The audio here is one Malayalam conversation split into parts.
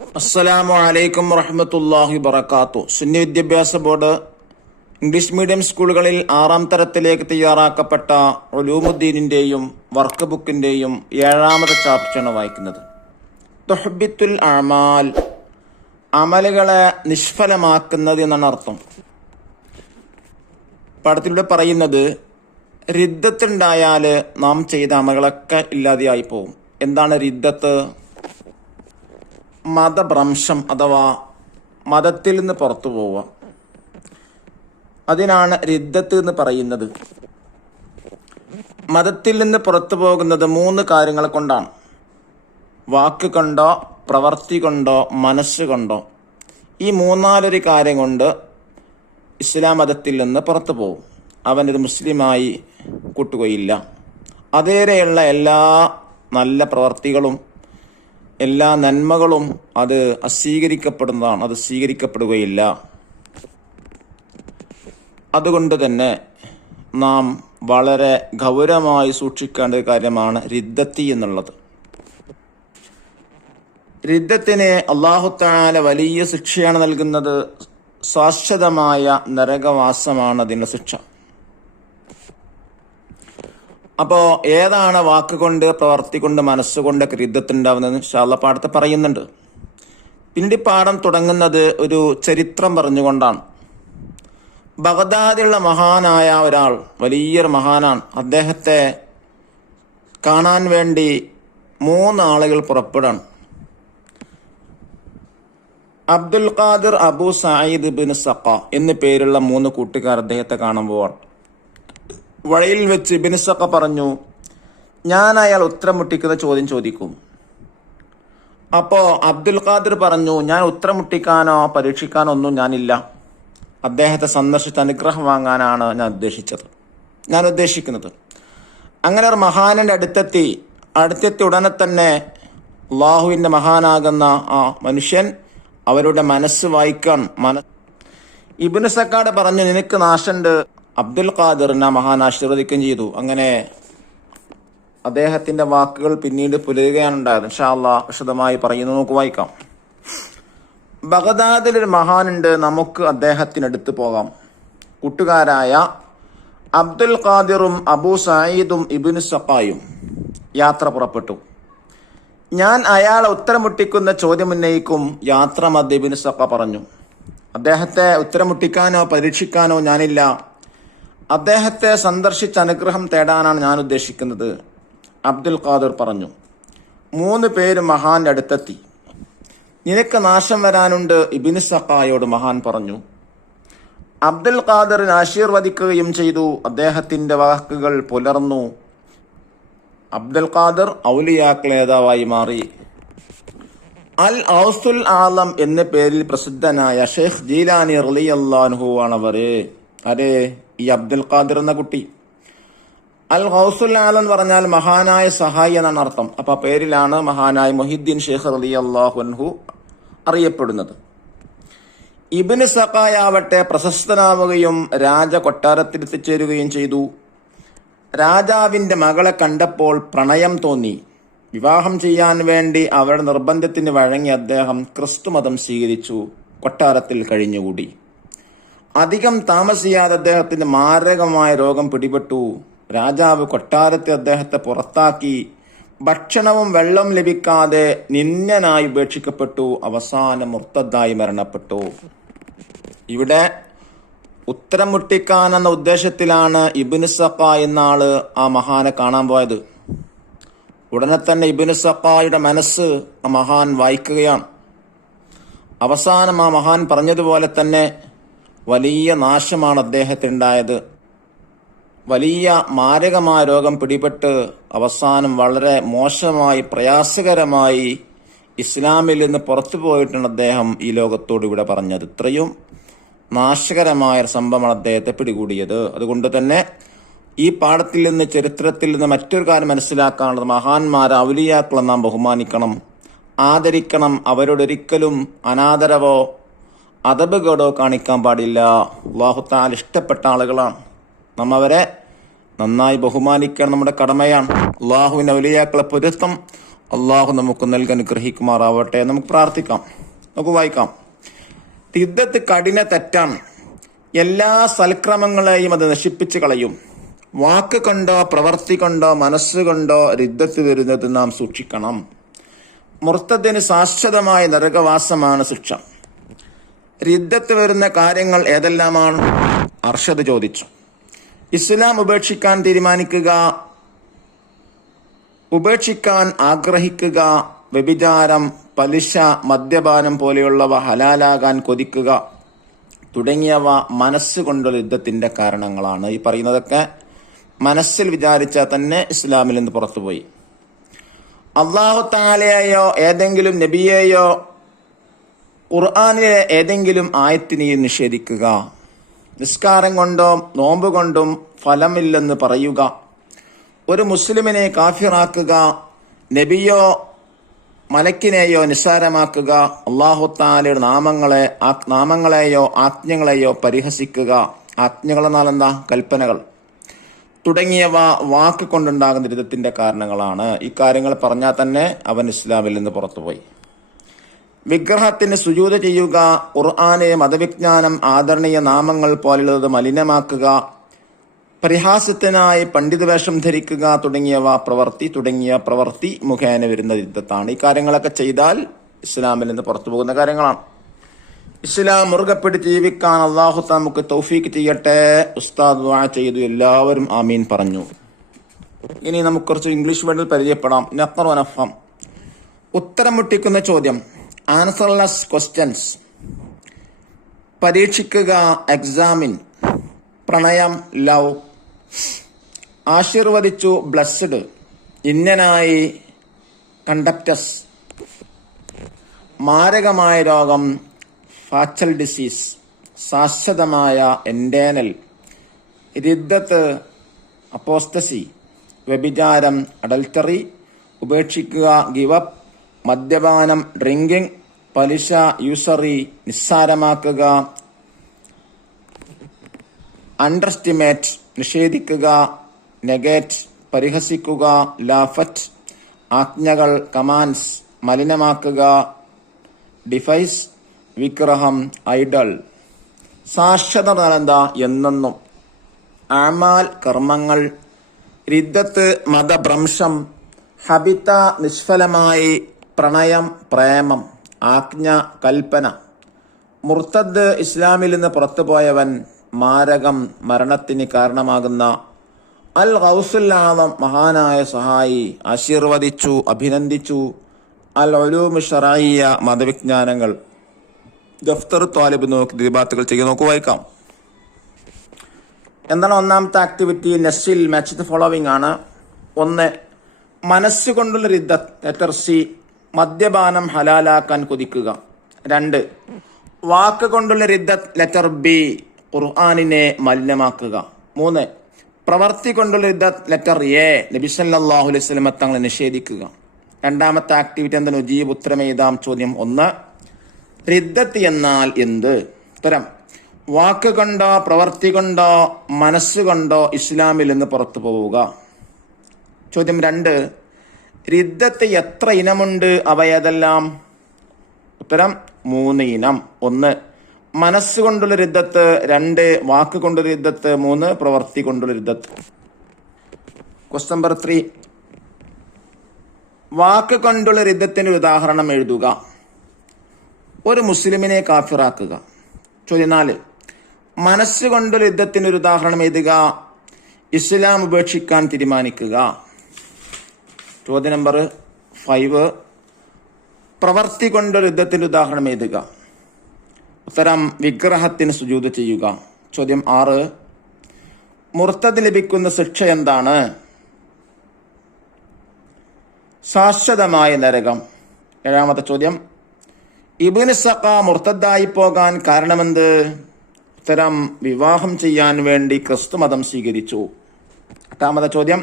അസ്സലാമു അലൈക്കും വറഹ്മത്തുള്ളാഹി വബറകാതുഹു. സുന്നി വിദ്യാഭ്യാസ ബോർഡ് ഇംഗ്ലീഷ് മീഡിയം സ്കൂളുകളിൽ 6ാം തരത്തിലേക്ക് തയ്യാറാക്കപ്പെട്ട ഉലൂമുദ്ദീനിന്റെയും വർക്ക് ബുക്കിന്റെയും 7ാമത്തെ ചാപ്റ്ററാണ് വായിക്കുന്നത്. തുഹ്ബിത്തുൽ അമാൽ, അമലുകളെ നിഷ്ഫലമാക്കുന്നത് എന്നാണ് അർത്ഥം. പാഠത്തിലൂടെ പറയുന്നത് റിദ്ദത്തുണ്ടായാൽ നാം ചെയ്ത അമലുകളൊക്കെ ഇല്ലാതെയായി പോകും. എന്താണ് റിദ്ദത്ത്? മതഭ്രംശം അഥവാ മതത്തിൽ നിന്ന് പുറത്തു പോവുക, അതിനാണ് റിദ്ദത്ത് എന്ന് പറയുന്നത്. മതത്തിൽ നിന്ന് പുറത്തു പോകുന്നത് 3 കാര്യങ്ങൾ കൊണ്ടാണ്: വാക്ക് കൊണ്ടോ, പ്രവൃത്തി കൊണ്ടോ, മനസ്സുകൊണ്ടോ. ഈ 3-4 കാര്യം കൊണ്ട് ഇസ്ലാം മതത്തിൽ നിന്ന് പുറത്തു പോകും. അവനൊരു മുസ്ലിമായി കൂട്ടുകയില്ല. അതേവരെയുള്ള എല്ലാ നല്ല പ്രവൃത്തികളും എല്ലാ നന്മകളും അത് അസ്വീകരിക്കപ്പെടുന്നതാണ്, അത് സ്വീകരിക്കപ്പെടുകയില്ല. അതുകൊണ്ട് തന്നെ നാം വളരെ ഗൗരവമായി സൂക്ഷിക്കേണ്ട ഒരു കാര്യമാണ് റിദ്ദത്ത് എന്നുള്ളത്. റിദ്ദത്തിന് അല്ലാഹു തആല വലിയ ശിക്ഷയാണ് നൽകുന്നത്. ശാശ്വതമായ നരകവാസമാണ് അതിനുള്ള ശിക്ഷ. അപ്പോൾ ഏതാണ് വാക്കുകൊണ്ട്, പ്രവർത്തി കൊണ്ട്, മനസ്സുകൊണ്ടൊക്കെ റിദ്ദത്ത് ഉണ്ടാവുന്നത് ഇൻഷാ അല്ലാഹ് പാഠത്തെ പറയുന്നുണ്ട്. പിന്നീട് പാഠം തുടങ്ങുന്നത് ഒരു ചരിത്രം പറഞ്ഞുകൊണ്ടാണ്. ബഗ്ദാദിലുള്ള മഹാനായ ഒരാൾ, വലിയൊരു മഹാനാണ്. അദ്ദേഹത്തെ കാണാൻ വേണ്ടി 3 ആളുകൾ പുറപ്പെടാണ്. അബ്ദുൽ ഖാദിർ, അബൂ സഈദ് ഇബ്നു സഖ എന്നു പേരുള്ള 3 കൂട്ടുകാർ അദ്ദേഹത്തെ കാണാൻ പോവാണ്. വഴിയിൽ വെച്ച് ഇബ്നു സഖ പറഞ്ഞു, ഞാൻ അയാൾ ഉത്തരം മുട്ടിക്കുന്ന ചോദ്യം ചോദിക്കും. അപ്പോ അബ്ദുൽ ഖാദിർ പറഞ്ഞു, ഞാൻ ഉത്തരം മുട്ടിക്കാനോ പരീക്ഷിക്കാനോ ഒന്നും ഞാനില്ല. അദ്ദേഹത്തെ സന്ദർശിച്ച് അനുഗ്രഹം വാങ്ങാനാണ് ഞാൻ ഉദ്ദേശിക്കുന്നത്. അങ്ങനെ ഒരു മഹാനന്റെ അടുത്തെത്തി ഉടനെ തന്നെ അള്ളാഹുവിന്റെ മഹാനാകുന്ന ആ മനുഷ്യൻ അവരുടെ മനസ്സ് വായിക്കാൻ ഇബ്നു സഖാട് പറഞ്ഞു, നിനക്ക് നാശുണ്ട്. അബ്ദുൽ ഖാദിറിനെ മഹാൻ ആശീർവദിക്കുകയും ചെയ്തു. അങ്ങനെ അദ്ദേഹത്തിന്റെ വാക്കുകൾ പിന്നീട് പുലരുകയാണ് ഉണ്ടായത്. ഇൻഷാ അല്ലാഹ് വിശദമായി പറയുന്നത് നമുക്ക് വായിക്കാം. ബഗ്ദാദിലൊരു മഹാനുണ്ട്, നമുക്ക് അദ്ദേഹത്തിനടുത്ത് പോകാം. കൂട്ടുകാരായ അബ്ദുൽ ഖാദിറും അബൂ സഈദും ഇബ്നു സഖായും യാത്ര പുറപ്പെട്ടു. ഞാൻ അയാളെ ഉത്തരം മുട്ടിക്കുന്ന ചോദ്യം ഉന്നയിക്കും. യാത്ര മധ്യ ഇബ്നു സഖ പറഞ്ഞു, അദ്ദേഹത്തെ ഉത്തരം മുട്ടിക്കാനോ പരീക്ഷിക്കാനോ ഞാനില്ല. അദ്ദേഹത്തെ സന്ദർശിച്ച് അനുഗ്രഹം തേടാനാണ് ഞാൻ ഉദ്ദേശിക്കുന്നത്. അബ്ദുൽ ഖാദിർ പറഞ്ഞു. 3 പേര് മഹാന്റെ അടുത്തെത്തി. നിനക്ക് നാശം വരാനുണ്ട്, ഇബ്നു സഖായോട് മഹാൻ പറഞ്ഞു. അബ്ദുൽ ഖാദിറിനെ ആശീർവദിക്കുകയും ചെയ്തു. അദ്ദേഹത്തിന്റെ വാക്കുകൾ പുലർന്നു. അബ്ദുൽ ഖാദിർ ഔലിയാക്കൾ നേതാവായി മാറി. അൽ ഔസുൽ ആലം എന്ന പേരിൽ പ്രസിദ്ധനായ ഷെയ്ഖ് ജീലാനി റളിയല്ലാഹു അൻഹു ആണവര്. ഈ അബ്ദുൽ ഖാദിർ എന്ന കുട്ടി. അൽ ഔസുൽ ആലം എന്ന് പറഞ്ഞാൽ മഹാനായ സഹായി എന്നാണ് അർത്ഥം. അപ്പൊ ആ പേരിലാണ് മഹാനായ മുഹിദ്ദീൻ ഷെയ്ഖ് റളിയല്ലാഹു അൻഹു അറിയപ്പെടുന്നത്. ഇബ്നു സഖായാവട്ടെ പ്രശസ്തനാവുകയും രാജ കൊട്ടാരത്തിൽ എത്തിച്ചേരുകയും ചെയ്തു. രാജാവിന്റെ മകളെ കണ്ടപ്പോൾ പ്രണയം തോന്നി. വിവാഹം ചെയ്യാൻ വേണ്ടി അവരുടെ നിർബന്ധത്തിന് വഴങ്ങി അദ്ദേഹം ക്രിസ്തുമതം സ്വീകരിച്ചു. കൊട്ടാരത്തിൽ കഴിഞ്ഞുകൂടി. അധികം താമസിയാതെ അദ്ദേഹത്തിന് മാരകമായ രോഗം പിടിപെട്ടു. രാജാവ് കൊട്ടാരത്തെ അദ്ദേഹത്തെ പുറത്താക്കി. ഭക്ഷണവും വെള്ളം ലഭിക്കാതെ നിന്ദ്യനായി ഉപേക്ഷിക്കപ്പെട്ടു. അവസാനം മുർത്തദ്ദായി മരണപ്പെട്ടു. ഇവിടെ ഉത്തരം മുട്ടിക്കാനെന്ന ഉദ്ദേശത്തിലാണ് ഇബ്നു സഖ എന്ന ആള് ആ മഹാനെ കാണാൻ പോയത്. ഉടനെ തന്നെ ഇബ്നു സഖായുടെ മനസ്സ് ആ മഹാൻ വായിക്കുകയാണ്. അവസാനം ആ മഹാൻ പറഞ്ഞതുപോലെ തന്നെ വലിയ നാശമാണ് അദ്ദേഹത്തിനുണ്ടായത്. വലിയ മാരകമായ രോഗം പിടിപെട്ട് അവസാനം വളരെ മോശമായി, പ്രയാസകരമായി ഇസ്ലാമിൽ നിന്ന് പുറത്തു പോയിട്ടാണ് അദ്ദേഹം ഈ ലോകത്തോട് ഇവിടെ പറഞ്ഞത്. ഇത്രയും നാശകരമായ സംഭവമാണ് അദ്ദേഹത്തെ പിടികൂടിയത്. അതുകൊണ്ട് തന്നെ ഈ പാഠത്തിൽ നിന്ന്, ചരിത്രത്തിൽ നിന്ന് മറ്റൊരു കാര്യം മനസ്സിലാക്കാനുള്ളത്, മഹാന്മാരെ, ഔലിയാക്കളെ നാം ബഹുമാനിക്കണം, ആദരിക്കണം. അവരോടൊരിക്കലും അനാദരവോ അദബുകേടോ കാണിക്കാൻ പാടില്ല. അല്ലാഹു തആല ഇഷ്ടപ്പെട്ട ആളുകളാണ്. നാം അവരെ നന്നായി ബഹുമാനിക്കണം, നമ്മുടെ കടമയാണ്. അള്ളാഹുവിന്റെ ഔലിയാക്കളെ പൊരുത്തം അള്ളാഹു നമുക്ക് നൽകാൻ അനുഗ്രഹിക്കുമാറാവട്ടെ. നമുക്ക് പ്രാർത്ഥിക്കാം, നമുക്ക് വായിക്കാം. റിദ്ദത്ത് കഠിന തെറ്റാണ്. എല്ലാ സൽക്രമങ്ങളെയും അത് നശിപ്പിച്ചു കളയും. വാക്ക് കൊണ്ടോ പ്രവർത്തി കൊണ്ടോ മനസ്സുകൊണ്ടോ റിദ്ദത്ത് വരുന്നത് നാം സൂക്ഷിക്കണം. മുർത്തദിന് ശാശ്വതമായ നരകവാസമാണ് ശിക്ഷ. റിദ്ദത്ത് വരുന്ന കാര്യങ്ങൾ ഏതെല്ലാമാണ്? അർഷദ് ചോദിച്ചു. ഇസ്ലാം ഉപേക്ഷിക്കാൻ ആഗ്രഹിക്കുക, വ്യഭിചാരം, പലിശ, മദ്യപാനം പോലെയുള്ളവ ഹലാലാകാൻ കൊതിക്കുക തുടങ്ങിയവ മനസ്സുകൊണ്ടുള്ള യുദ്ധത്തിന്റെ കാരണങ്ങളാണ്. ഈ പറയുന്നതൊക്കെ മനസ്സിൽ വിചാരിച്ചാൽ തന്നെ ഇസ്ലാമിൽ നിന്ന് പുറത്തുപോയി. അല്ലാഹു തആലയെയോ ഏതെങ്കിലും നബിയെയോ ഖുർആനിലെ ഏതെങ്കിലും ആയത്തിനെയും നിഷേധിക്കുക, നിസ്കാരം കൊണ്ടും നോമ്പ് കൊണ്ടും ഫലമില്ലെന്ന് പറയുക, ഒരു മുസ്ലിമിനെ കാഫിറാക്കുക, നബിയോ മലക്കിനെയോ നിസ്സാരമാക്കുക, അല്ലാഹു തആലയുടെ നാമങ്ങളെയോ ആജ്ഞകളെയോ പരിഹസിക്കുക, ആജ്ഞകളെന്നാൽ എന്താ? കൽപ്പനകൾ തുടങ്ങിയവ വാക്ക് കൊണ്ടുണ്ടാകുന്ന യുദ്ധത്തിന്റെ കാരണങ്ങളാണ്. ഈ കാര്യങ്ങൾ പറഞ്ഞാൽ തന്നെ അവൻ ഇസ്ലാമിൽ നിന്ന് പുറത്തുപോയി. വിഗ്രഹത്തിന് സുജൂദ് ചെയ്യുക, ഖുർആനെ, മതവിജ്ഞാനം, ആദരണീയ നാമങ്ങൾ പോലുള്ളത് മലിനമാക്കുക, പരിഹാസത്തിനായി പണ്ഡിത വേഷം ധരിക്കുക തുടങ്ങിയ പ്രവർത്തി മുഖേന വരുന്ന യുദ്ധത്താണ്. ഈ കാര്യങ്ങളൊക്കെ ചെയ്താൽ ഇസ്ലാമിൽ നിന്ന് പുറത്തു പോകുന്ന കാര്യങ്ങളാണ്. ഇസ്ലാം മുറുകെ പിടിച്ച് ജീവിക്കാൻ അല്ലാഹു നമുക്ക് തൗഫീക്ക് ചെയ്യട്ടെ. ഉസ്താദ് ദുആ ചെയ്തു, എല്ലാവരും ആമീൻ പറഞ്ഞു. ഇനി നമുക്ക് കുറച്ച് ഇംഗ്ലീഷ് വേർഡിൽ പരിചയപ്പെടാം. നഖർ വനഫം, ഉത്തരം മുട്ടിക്കുന്ന ചോദ്യം, ആൻസർലെസ് ക്വസ്റ്റ്യൻസ്. പരീക്ഷിക്കുക, എക്സാമിൻ. പ്രണയം, ലവ്. ആശീർവദിച്ചു, ബ്ലസ്ഡ്. ഇന്നനായി, കണ്ടപ്റ്റസ്. മാരകമായ രോഗം, ഫാച്ചൽ ഡിസീസ്. ശാശ്വതമായ, എൻഡേനൽ. റിദ്ദത്ത്, അപ്പോസ്റ്റസി. വ്യഭിചാരം, അഡൽട്ടറി. ഉപേക്ഷിക്കുക, ഗിവപ്പ്. മദ്യപാനം, ഡ്രിങ്കിങ്. പലിശ, യൂസറി. നിസ്സാരമാക്കുക, അണ്ടർസ്റ്റിമേറ്റ്. നിഷേധിക്കുക, നെഗേറ്റ്. പരിഹസിക്കുക, ലാഫറ്റ്. ആജ്ഞകൾ, കമാൻഡ്സ്. മലിനമാക്കുക, ഡിഫൈസ്. വിഗ്രഹം, ഐഡൽ. ശാശ്വത എന്താ? എന്നെന്നും. ആമാൽ, കർമ്മങ്ങൾ. റിദ്ദത്ത്, മതഭ്രംശം. ഹബിത, നിഷ്ഫലമായി. പ്രണയം, പ്രേമം. ആജ്ഞ, കൽപ്പന. മുർത്തദ്, ഇസ്ലാമിൽ നിന്ന് പുറത്തുപോയവൻ. മാരകം, മരണത്തിന് കാരണമാകുന്ന. അൽ ഗൗസുൽ ആദം, മഹാനായ സഹായി. ആശീർവദിച്ചു, അഭിനന്ദിച്ചു. അൽ ഉലൂം ശർഈയ, മതവിജ്ഞാനങ്ങൾ. ദഫ്തർ ത്വാലിബ് നോക്കി ദിബാത്തുകൾ ചെയ്ത് നോക്കൂ, വായിക്കാം. എന്താണ് ഒന്നാമത്തെ ആക്ടിവിറ്റി? നെസ്സിൽ മാച്ച് ദ ഫോളോവിംഗ് ആണ്. 1, മനസ്സുകൊണ്ടുള്ള റിദ്ദത്ത്, ലെറ്റർ സി, മദ്യപാനം ഹലാലാക്കാൻ കൊതിക്കുക. 2, വാക്ക് കൊണ്ടുള്ള റിദ്ദത്ത്, ലെറ്റർ ബി, ഖുർആനിനെ മലിനമാക്കുക. 3, പ്രവർത്തി കൊണ്ടുള്ള റിദ്ദത്ത്, ലെറ്റർ എ, നബി സല്ലല്ലാഹു അലൈഹി വസല്ലം തങ്ങളെ നിഷേധിക്കുക. രണ്ടാമത്തെ ആക്ടിവിറ്റി എന്താണ്? ഉജീബ്, ഉത്തരമെഴുതാം. ചോദ്യം 1, റിദ്ദത്ത് എന്നാൽ എന്ത്? ഉത്തരം, വാക്ക് കൊണ്ടോ പ്രവർത്തി കൊണ്ടോ മനസ്സുകൊണ്ടോ ഇസ്ലാമിൽ നിന്ന് പുറത്തു പോവുക. ചോദ്യം 2, റിദ്ദത്ത് എത്ര ഇനമുണ്ട്? അവ ഏതെല്ലാം? ഉത്തരം, 3 ഇനം. 1, മനസ്സുകൊണ്ടുള്ള റിദ്ദത്ത്. 2, വാക്ക് കൊണ്ടുള്ള റിദ്ദത്ത്. 3, പ്രവർത്തി കൊണ്ടുള്ള റിദ്ദത്ത്. ക്വസ്റ്റ്യൻ നമ്പർ 3, വാക്ക് കൊണ്ടുള്ള റിദ്ദത്തിന്റെ ഉദാഹരണം എഴുതുക. ഒരു മുസ്ലിമിനെ കാഫിറാക്കുക. ചോദ്യം 4, മനസ്സുകൊണ്ടുള്ള യുദ്ധത്തിന് ഒരു ഉദാഹരണം എഴുതുക. ഇസ്ലാം ഉപേക്ഷിക്കാൻ തീരുമാനിക്കുക. ചോദ്യം നമ്പർ 5, പ്രവർത്തി കൊണ്ടൊരു യുദ്ധത്തിന്റെ ഉദാഹരണം എഴുതുക. ഉത്തരം, വിഗ്രഹത്തിന് സുജൂദ് ചെയ്യുക. ചോദ്യം 6, മുർത്തദ് ലഭിക്കുന്ന ശിക്ഷ എന്താണ്? ശാശ്വതമായ നരകം. 7ാമത്തെ ചോദ്യം, ഇബ്നു സഖ മുർത്തദ്ദായി പോകാൻ കാരണമെന്ത്? ഉത്തരം, വിവാഹം ചെയ്യാൻ വേണ്ടി ക്രിസ്തു മതം സ്വീകരിച്ചു. 8ാമത്തെ ചോദ്യം,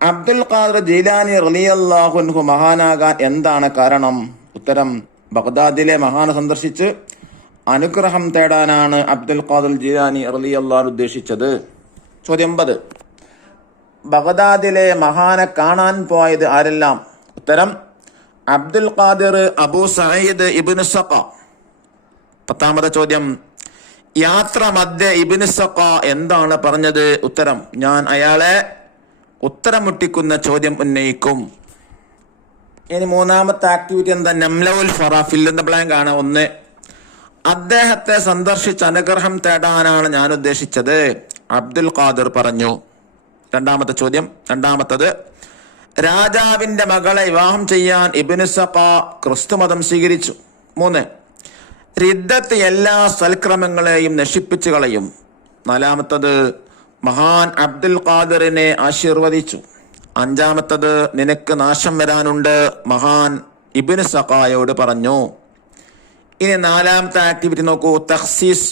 അബ്ദുൽ ഖാദിർ ജീലാനി റളിയല്ലാഹു അൻഹു മഹാനാകാൻ എന്താണ് കാരണം? ഉത്തരം, ബഗ്ദാദിലെ മഹാനെ സന്ദർശിച്ച് അനുഗ്രഹം തേടാനാണ് അബ്ദുൽ ഖാദിർ ജീലാനി റളിയല്ലാഹു ഉദ്ദേശിച്ചത്. ചോദ്യം 9, ബഗ്ദാദിലെ മഹാനെ കാണാൻ പോയത് ആരെല്ലാം? ഉത്തരം അബ്ദുൽ ഖാദിർ അബൂ സഈദ് ഇബ്നു സഖ. 10ാമത്തെ ചോദ്യം, യാത്ര മധ്യ ഇബ്നു സഖ എന്താണ് പറഞ്ഞത്? ഉത്തരം, ഞാൻ അയാളെ ഉത്തരം മുട്ടിക്കുന്ന ചോദ്യം ഉന്നയിക്കും. ഇനി 3ാമത്തെ ആക്ടിവിറ്റി എന്താ? നംലഉൽ Farah, fill in the blank ആണ്. 1, അദ്ദേഹത്തെ സന്ദർശിച്ച് അനുഗ്രഹം തേടാനാണ് ഞാൻ ഉദ്ദേശിച്ചത്, അബ്ദുൽ ഖാദിർ പറഞ്ഞു. 2ാമത്തെ ചോദ്യം, 2ാമത്തത്, രാജാവിന്റെ മകളെ വിവാഹം ചെയ്യാൻ ഇബ്നു സഖ ക്രിസ്തുമതം സ്വീകരിച്ചു. 3, റിദ്ദത്ത് എല്ലാ സൽക്രമങ്ങളെയും നശിപ്പിച്ചു കളയും. 4ാമത്തത്, മഹാൻ അബ്ദുൽ ഖാദിറിനെ ആശീർവദിച്ചു. 5ാമത്തത്, നിനക്ക് നാശം വരാനുണ്ട്, മഹാൻ ഇബ്നു സഖായോട് പറഞ്ഞു. ഇനി 4ാമത്തെ ആക്ടിവിറ്റി നോക്കൂ, തഖ്സീസ്.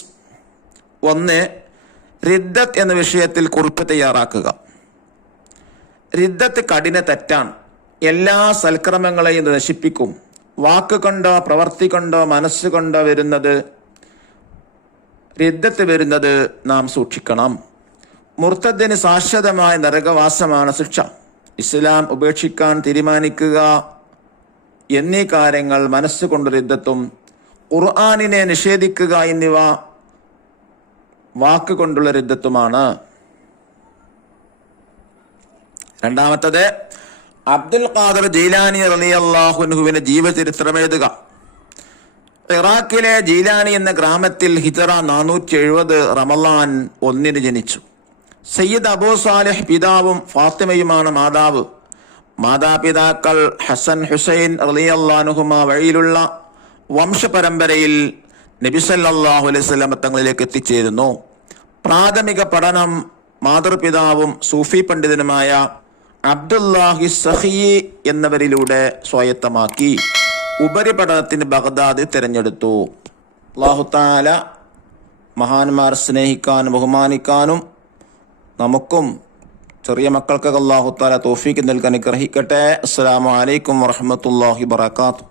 1, റിദ്ദത്ത് എന്ന വിഷയത്തിൽ കുറിപ്പ് തയ്യാറാക്കുക. റിദ്ദത്ത് കഠിന തെറ്റാണ്, എല്ലാ സൽക്രമങ്ങളെയും നശിപ്പിക്കും. വാക്ക് കൊണ്ടോ പ്രവർത്തി കൊണ്ടോ മനസ്സുകൊണ്ടോ റിദ്ദത്ത് വരുന്നത് നാം സൂക്ഷിക്കണം. മുർത്തദ്ദിന് ശാശ്വതമായ നരകവാസമാണ് ശിക്ഷ. ഇസ്ലാം ഉപേക്ഷിക്കാൻ തീരുമാനിക്കുക എന്നീ കാര്യങ്ങൾ മനസ്സുകൊണ്ട് റിദ്ദത്തും, ഖുർആനിനെ നിഷേധിക്കുക എന്നിവ വാക്കുകൊണ്ടുള്ള റിദ്ദത്തുമാണ്. 2ാമത്തത്, അബ്ദുൽ ഖാദിർ ജീലാനി റളിയല്ലാഹു അൻഹുവിന്റെ ജീവചരിത്രം എഴുതുക. ഇറാഖിലെ ജീലാനി എന്ന ഗ്രാമത്തിൽ ഹിജറ 470 റമളാൻ 1 ജനിച്ചു. സയ്യിദ് അബൂ സാലിഹ് പിതാവും ഫാത്തിമയുമാണ് മാതാവ്. മാതാപിതാക്കൾ ഹസൻ ഹുസൈൻ റളിയല്ലാഹു അൻഹുമ വഴിയിലുള്ള വംശപരമ്പരയിൽ നബി സല്ലല്ലാഹു അലൈഹി വസല്ലം തങ്ങളിലേക്ക് എത്തിച്ചേരുന്നു. പ്രാഥമിക പഠനം മാതൃപിതാവും സൂഫി പണ്ഡിതനുമായ അബ്ദുല്ലാഹി സഖി എന്നവരിലൂടെ സ്വായത്തമാക്കി. ഉപരിപഠനത്തിന് ബഗ്ദാദ് തിരഞ്ഞെടുത്തു. അല്ലാഹു തആല മഹാന്മാർ സ്നേഹിക്കാനും ബഹുമാനിക്കാനും നമുക്കും ചെറിയ മക്കൾക്കൊക്കെ അല്ലാഹു തആല തൗഫീഖ് നൽകാൻ അനുഗ്രഹിക്കട്ടെ. അസ്സലാമു അലൈക്കും വറഹ്മത്തുള്ളാഹി വബറകാതുഹു.